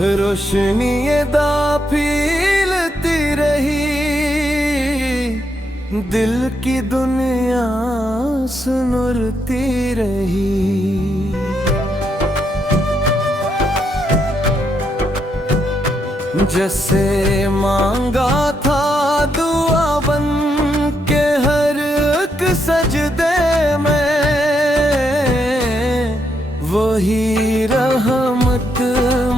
रोशनी दा फीलती रही, दिल की दुनिया सुनुरती रही। जैसे मांगा था दुआ बन के हर एक सजदे में, वही रहमत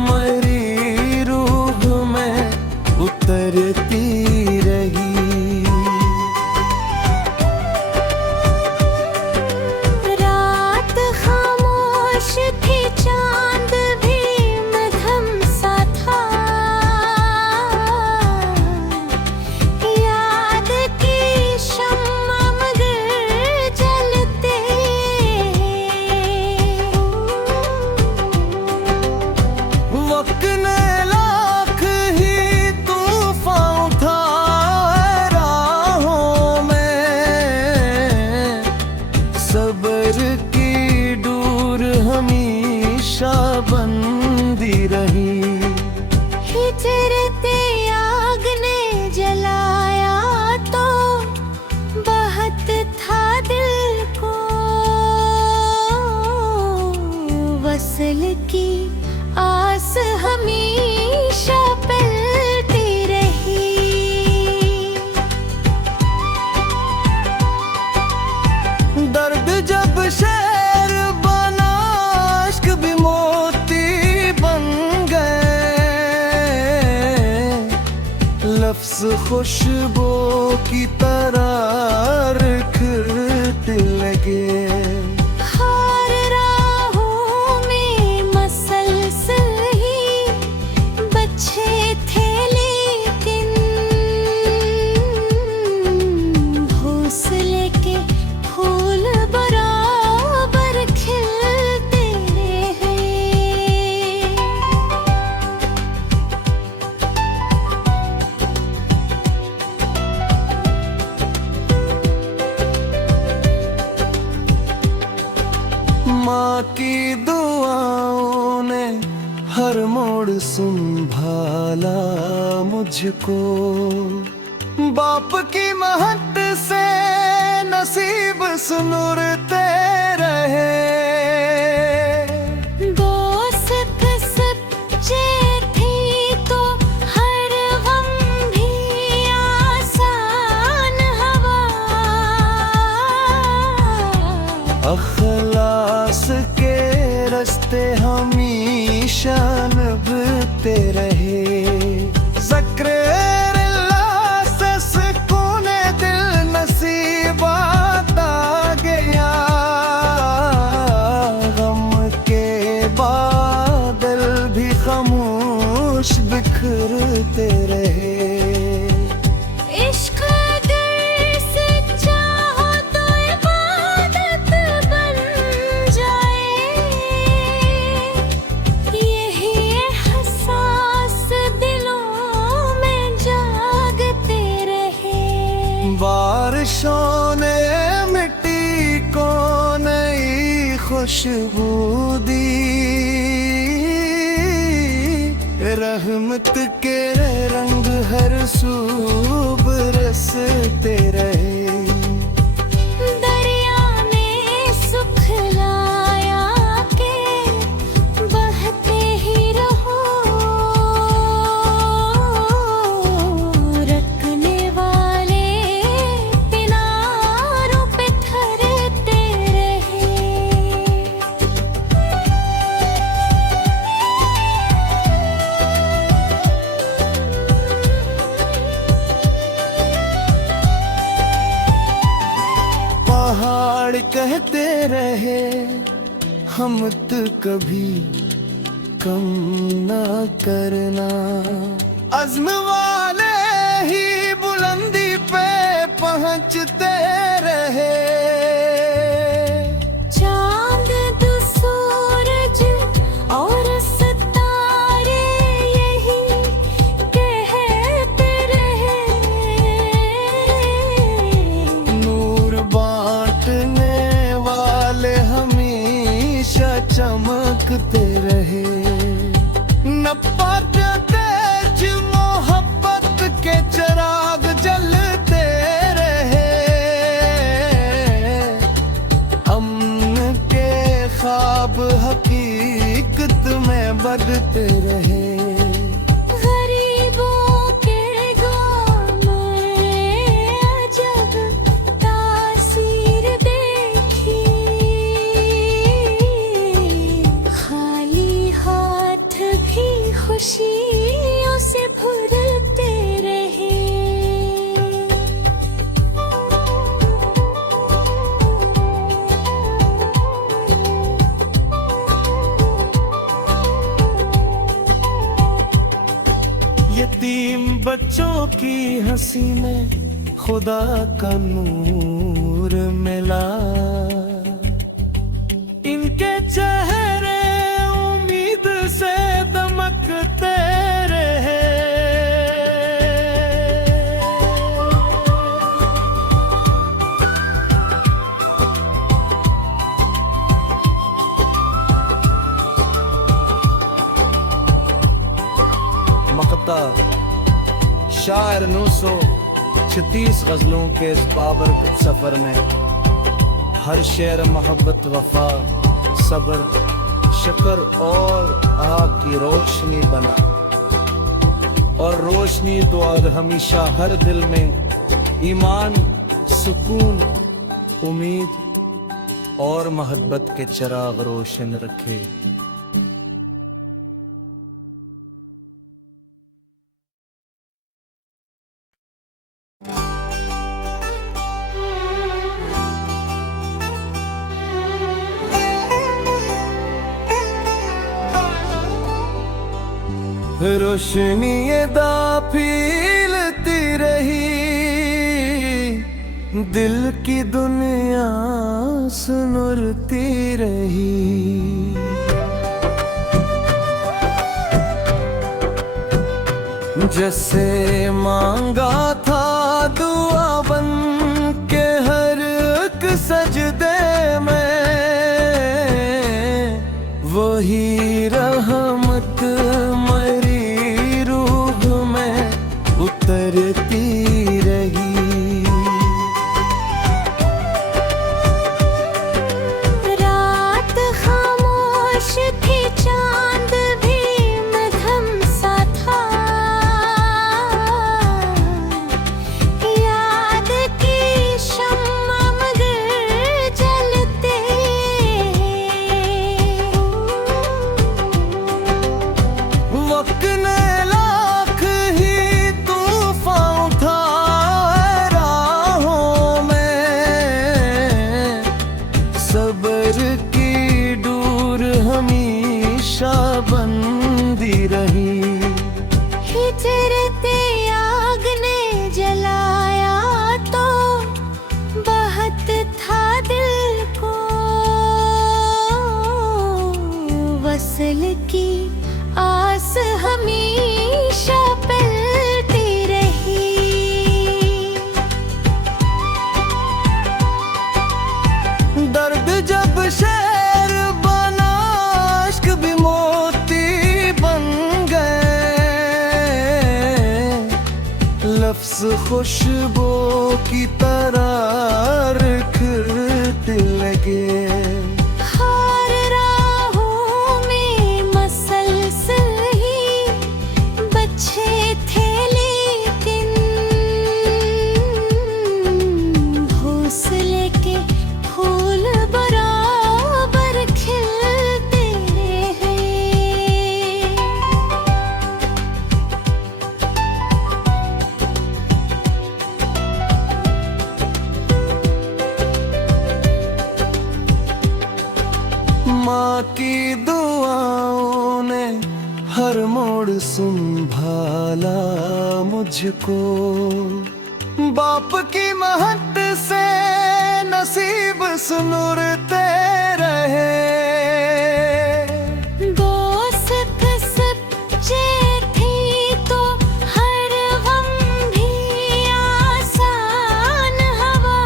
मरी रूह में उतरती रही। रात खामोश थी, चांद भी मध्यम सा था, याद की शम्मा मगर जलते। वक्त ने लाख ही तूफान था राहों में, सब्र की डोर हमेशा बंदी रही। हिजरते आग ने जलाया तो बहत था दिल को, वसल की आस हमेशा पलती रही। दर्द जब शेर बना, इश्क भी मोती बन गए, लफ्ज़ खुशबू की तरह निखरते लगे। हर राहों में मसलसल ही बच्चे थे, लेकिन घोंसले के फूल बराबर खिलते रहे। माँ की दुआओं ने हर मोड़ संभाला मुझको, बाप की महक से नसीब सुनुरते रहे। दोस्त सच्चे थे तो हर गम भी आसान हवा, अखलास के रास्ते हमेशा निभते रहे। ज़िक्र अल्लाह से सुकून दिल नसीब आता गया, गम के बादल भी खामोश बिखरते रहे। इश्क अगर सच्चा हो तो इबादत बन जाए, यही एहसास दिलों में जागते रहे। बारिशों ने मिट्टी को नई खुशबू दी, रहमत के रंग हर सू बरसते रहे। दरिया ने सुखलाया के बहते ही रहो, रखने वाले किनारों पे ठहरते रहे। पहाड़ कहते रहे हिम्मत कभी कम ना करना, अज़्म वाले ही बुलंदी पे पहुंचते रहे। चांद दो सूरज और सितारे यही कहते रहे, नूर बांटने वाले हमेशा चमकते रहे। न की हंसी में खुदा का नूर मिला। इनके चेहरे उम्मीद से दमकते रहे। मकता शायर 936 गजलों के इस बाबरकत सफर में हर शेर मोहब्बत, वफा, सब्र, शक्र और आग की रोशनी बना। और रोशनी तो और हमेशा हर दिल में ईमान, सुकून, उम्मीद और मोहब्बत के चिराग रोशन रखे। रोशनी दा फीलती रही, दिल की दुनिया सुनुरती रही। जैसे मांगा था दुआ बन के हर एक सजदे में, वही रहमत मरी रूह में उतरती रही। रात खामोश थी, चांद भी मध्यम सा था। याद की शम्मा मगर जलते। वक्त ने लाख ही तूफान उठाए राहों में, सब्र की डोर हमेशा बंदी रही। हिजरते आग ने जलाया तो बहत था दिल को, वसल की आस हमेशा पलती रही। दर्द जब शेर बना, इश्क भी मोती बन गए। लफ्ज खुशबू की तरह निखरते लगे। हर राहों में मसलसल ही बच्चे थे, लेकिन घोंसले के फूल बराबर खिलते रहे। माँ की दुआओं ने हर मोड़ संभाला मुझको। बाप की महक से नसीब सुनुरते रहे। दोस्त सच्चे थे तो हर गम भी आसान हवा।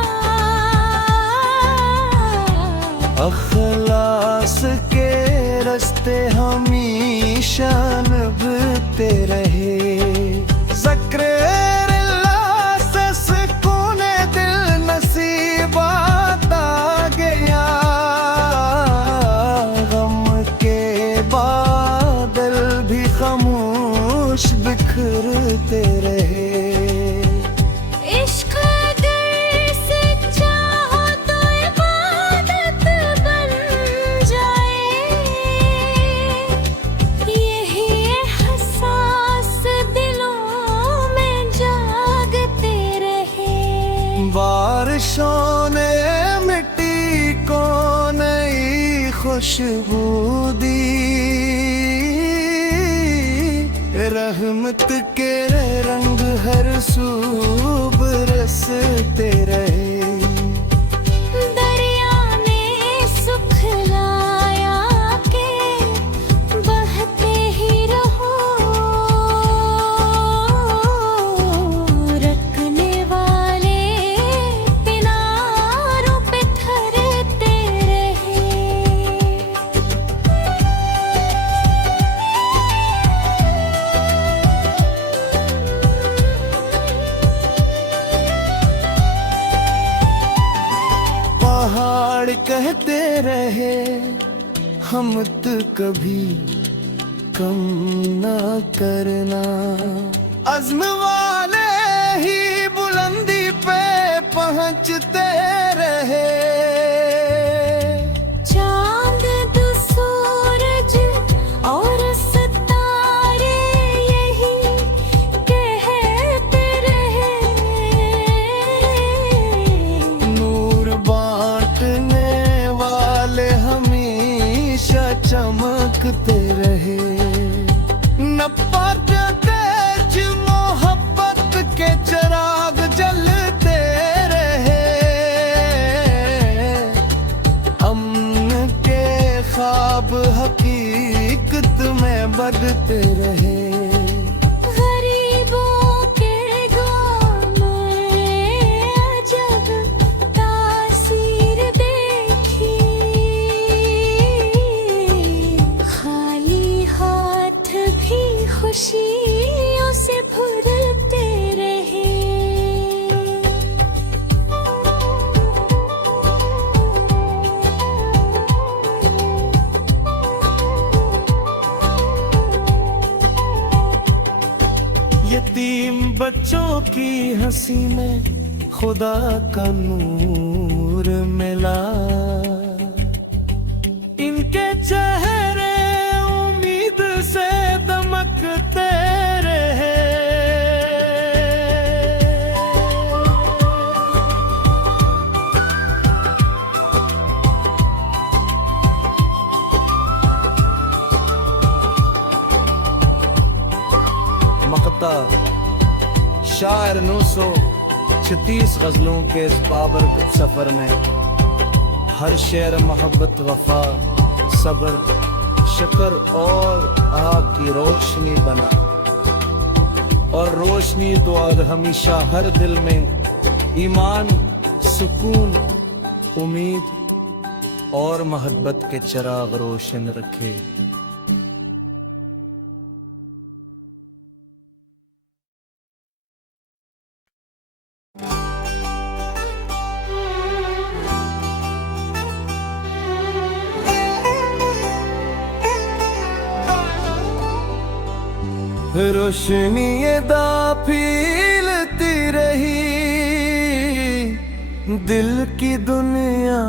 अखलास के रास्ते हमेशा निभते रहे। ज़िक्र अल्लाह से सुकून दिल नसीब आता गया। गम के बादल भी खामोश बिखरते रहे। इश्क अगर सच्चा हो तो इबादत बन जाए। यही एहसास दिलों में जागते रहे। बारिशों ने मिट्टी को नई खुशबू दी। रहमत के रंग हर सू बरसते रहे। दरिया ने सुखलाया के बहते ही रहो, रखने वाले किनारों पे ठहरते रहे। पहाड़ कहते रहे हम तो कभी कम ना करना, अज़्म वाले ही बुलंदी पे पहुंचते रहे। चांद दो सूरज और सितारे यही कहते रहे, नूर बांटने वाले हमेशा चमकते रहे। न पाते तेज मोहब्बत के चिराग जलते रहे। अमन के ख्वाब हकीकत में बढ़ते रहे। गरीबों के गाँव में जब तासीर देखी, खाली हाथ भी खुशियों से भरते रहे। यतीम बच्चों की हंसी में खुदा का नूर मिला। इनके चेहरे उम्मीद से दमकते रहे। मकता शायर 936 गजलों के इस बाबरकत सफर में हर शेर मोहब्बत, वफा, सब्र, शक्र और आग की रोशनी बना। और रोशनी तो और हमेशा हर दिल में ईमान, सुकून, उम्मीद और मोहब्बत के चिराग रोशन रखे। रोशनी दा फीलती रही, दिल की दुनिया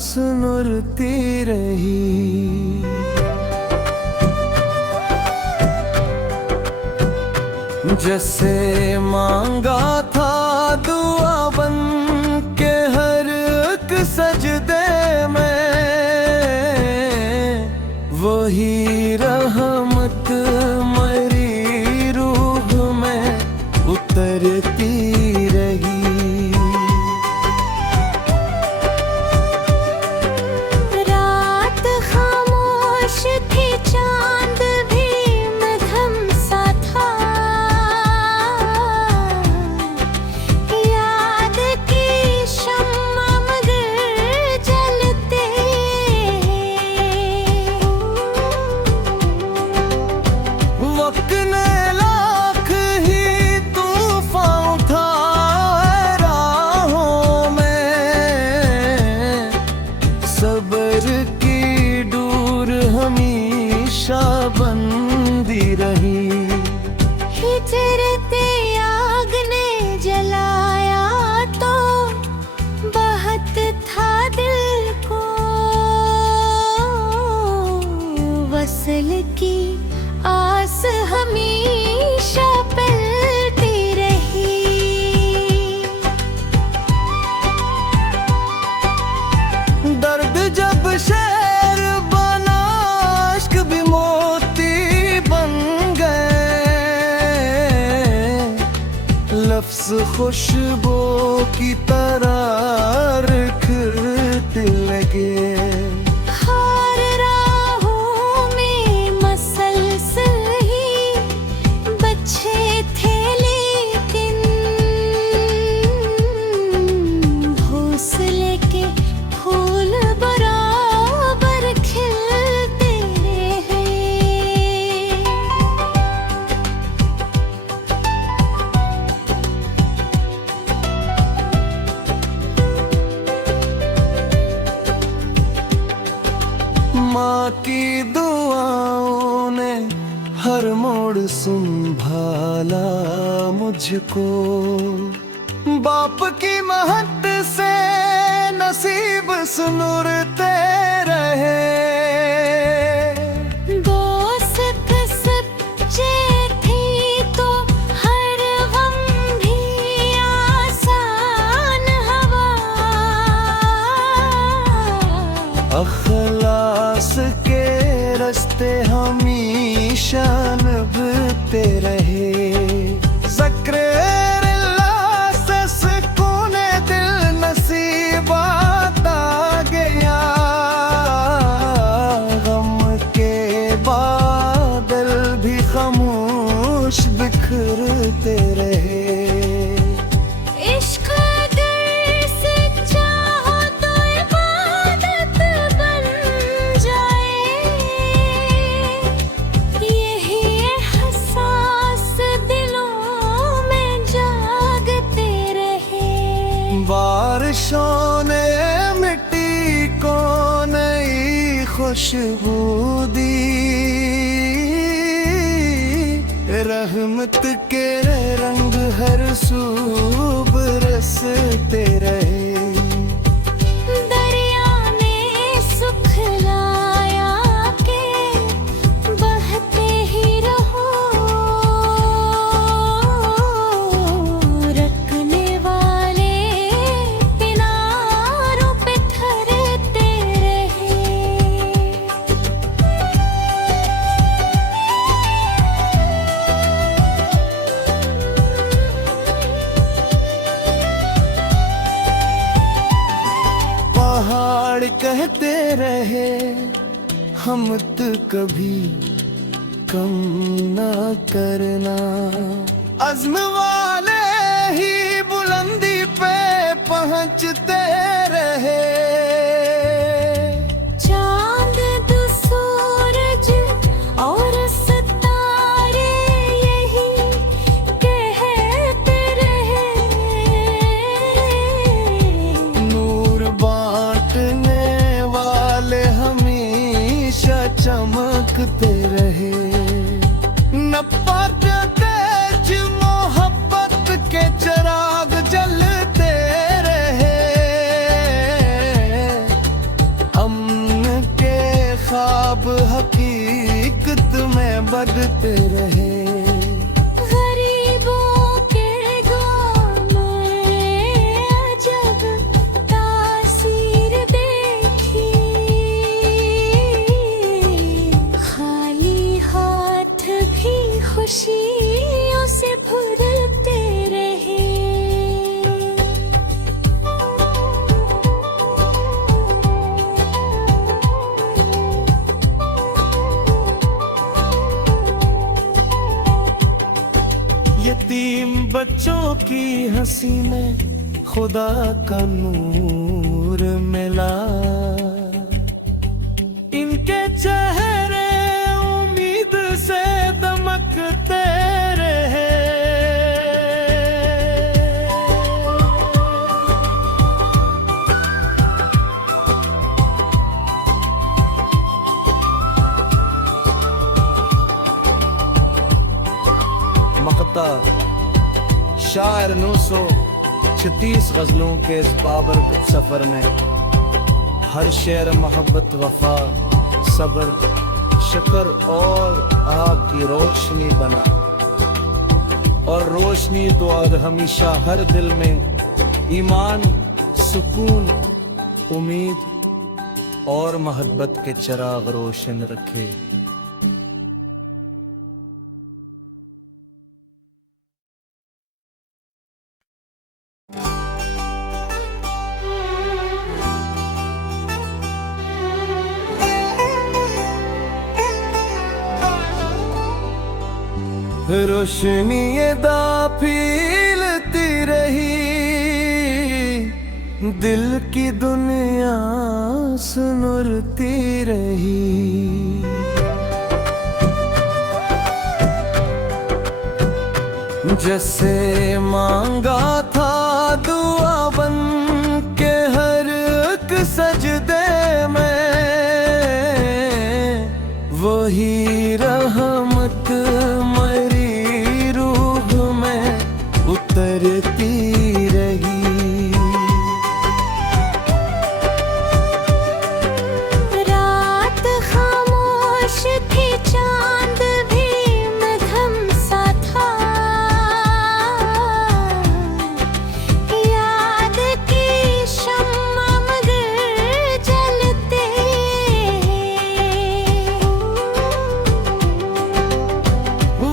सुनरती रही। जैसे मांगा था दुआ बन के हर एक सजदे में, वही रहमत मरी रूह में उतरती रही। रात खामोश थी, चांद भी मध्यम सा था। याद की शम्मा मगर जलते। वक्त ने लाख ही तूफान उठा बस खुशबू की तरह खिलते लगे। हर राहों में मसलसल ही बच्चे थे, लेकिन घोंसले के फूल बराबर खिलते रहे। माँ की दुआओं ने हर मोड़ संभाला मुझको, बाप की महक से नसीब सुनुरते रहे। दोस्त सच्चे थे तो हर गम भी आसान हवा। अखलास के रास्ते हमेशा निभते रहे। ज़िक्र अल्लाह से सुकून दिल नसीबात आ गया, गम के बादल भी खामोश बिखरते रहे। इश्क अगर सच्चा हो तो इबादत बन जाए, यही एहसास दिलों में जागते रहे। बारिशों ने मिट्टी को नई खुशबू दी, रहमत के रंग हर सू बरसते रहे। दरिया ने सुखलाया के बहते ही रहो, रखने वाले किनारों पे ठहरते रहे। पहाड़ कहते रहे हिम्मत कभी कम ना करना, अज़्म वाले ही बुलंदी पे पहुंचते रहे। चांद दो सूरज और सितारे यही कहते रहे। नूर बांटने वाले हमेशा चमकते रहे। न पाते तेज मोहब्बत के चिराग जलते रहे। अमन के ख्वाब हकीकत में बढ़ते रहे। गरीबों के गाँव में अजब तासीर देखी, खाली हाथ भी खुशियों से भरते रहे। यतीम बच्चों की हंसी में खुदा का नूर मिला, इनके चेहरे उम्मीद से दमकते रहे। मकता शायर 936 गजलों के इस बाबरकत सफर में हर शेर मोहब्बत, वफा, सब्र, शुक्र और आपकी रोशनी बना। और रोशनी तो और हमेशा हर दिल में ईमान, सुकून, उम्मीद और मोहब्बत के चिराग रोशन रखे। रोशनी दा फीलती रही, दिल की दुनिया सुनुरती रही। जैसे मांगा था दुआ बन के हर एक सजदे में, वही रहमत मरी रूह में उतरती रही। रात खामोश थी, चांद भी मध्यम सा था। याद की शम्मा मगर जलते।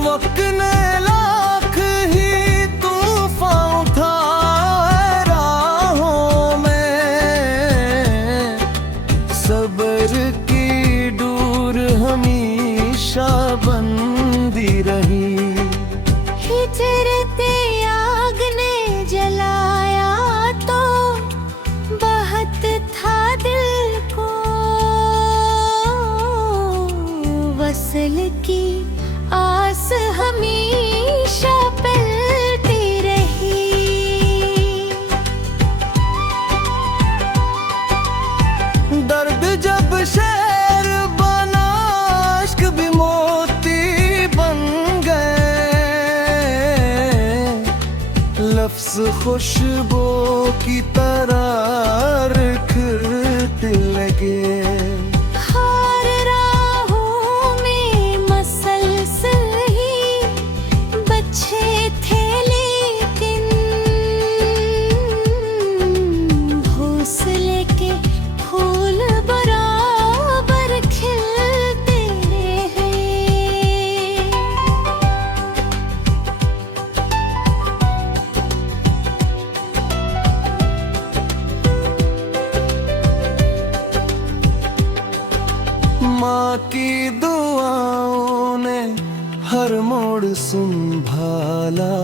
वक्त ने लाख ही तूफान था राहों में, सब्र की डोर हमेशा बंदी रही। हिजरते आग ने जलाया तो बहत था दिल को, वसल की आस हमेशा पलती रही। दर्द जब शेर बना, इश्क भी मोती बन गए। लफ्ज़ खुशबू की तरह निखरते लगे। हर राहों में मसलसल ही बच्चे थे, लेकिन घोंसले के फूल बराबर खिलते रहे। माँ की दुआओं ने हर मोड़ संभाला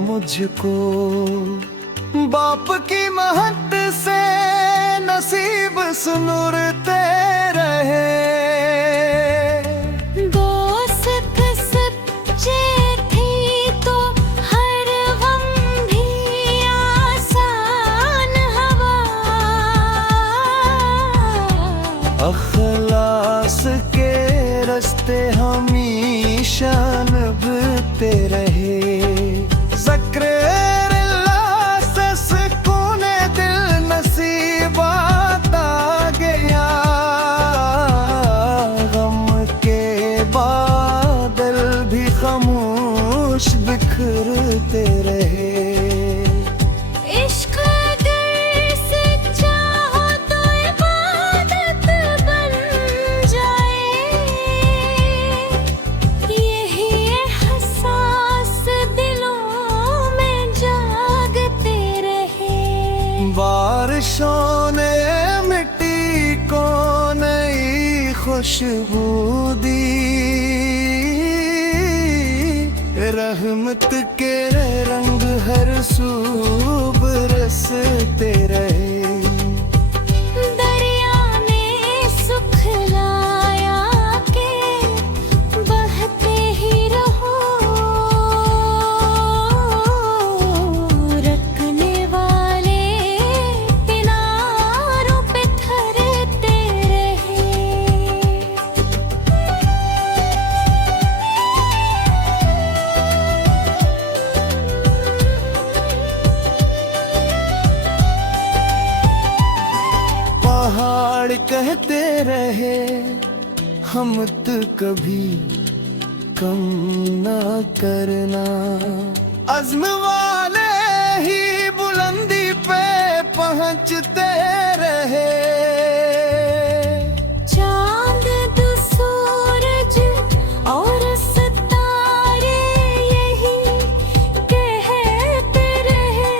मुझको, बाप की महत्त से नसीब सुनुरते रहे। दोस्त सच्चे थे तो हर गम भी आसान हवा। अखलास के रास्ते हमेशा निभते रहे। ज़िक्र अल्लाह से सुकून दिल नसीब आता गया। गम के बादल भी खामोश बिखरते रहे। इश्क अगर सच्चा हो तो इबादत बन जाए, यही एहसास दिलों में जागते रहे। बारिशों ने मिट्टी को नई खुशबू दी, रहमत के रंग हर सू बरसते रहे। दरिया ने सुखलाया के बहते ही रहो, रखने वाले किनारों पे ठहरते रहे। पहाड़ कहते रहे हम तो कभी कम ना करना, अज़्म वाले ही बुलंदी पे पहुंचते रहे। चांद दो सूरज और सितारे यही कहते रहे।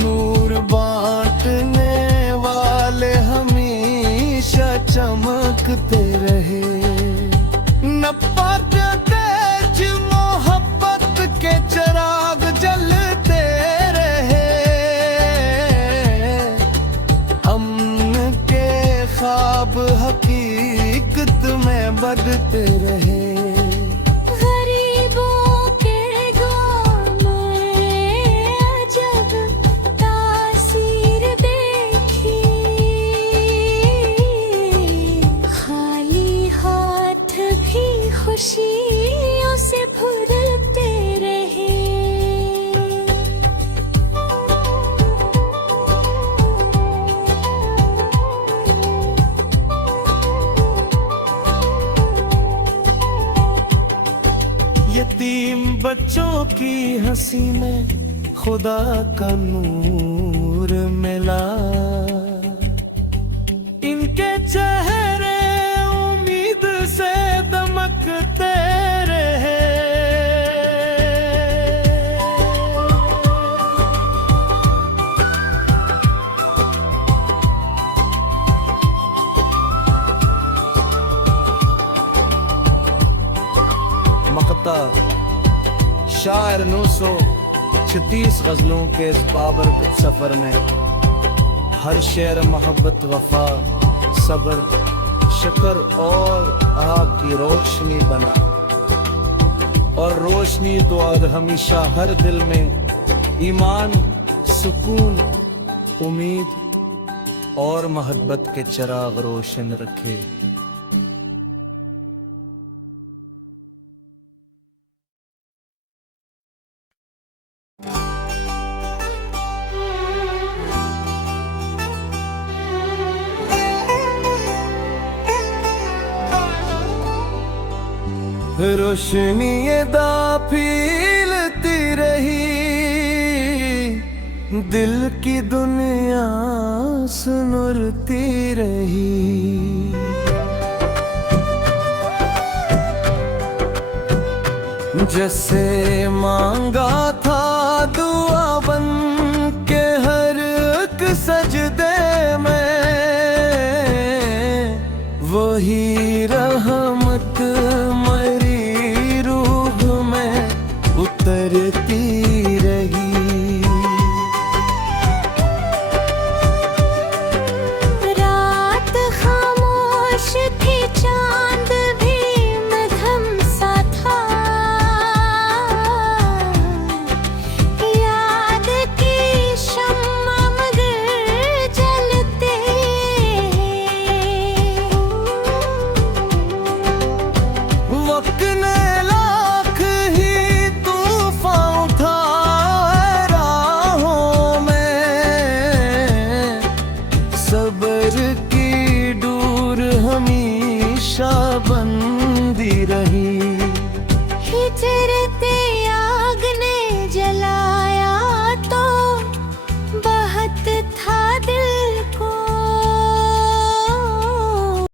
नूर बांटने वाले हमेशा चमकते रहे। न लम्हों की हंसी में खुदा का नूर मिला। इनके चेहरे उम्मीद से दमकते रहे। मकता शायर 936 गजलों के इस बाबरकत सफर में हर शेर मोहब्बत, वफा, सब्र, शक्र और आग की रोशनी बना। और रोशनी तो आज हमेशा हर दिल में ईमान, सुकून, उम्मीद और मोहब्बत के चिराग रोशन रखे। रोशनी दा फीलती रही, दिल की दुनिया सुनुरती रही। जैसे मांगा था दुआ बन के हर एक सजदे में, वही रहमत मरी रूह में उतरती रही। रात खामोश थी, चांद भी मध्यम सा था। याद की शम्मा मगर जलते। वक्त ने लाख ही तूफान उठाए राहों में, सब्र की डोर हमेशा बंदी रही। हिजरते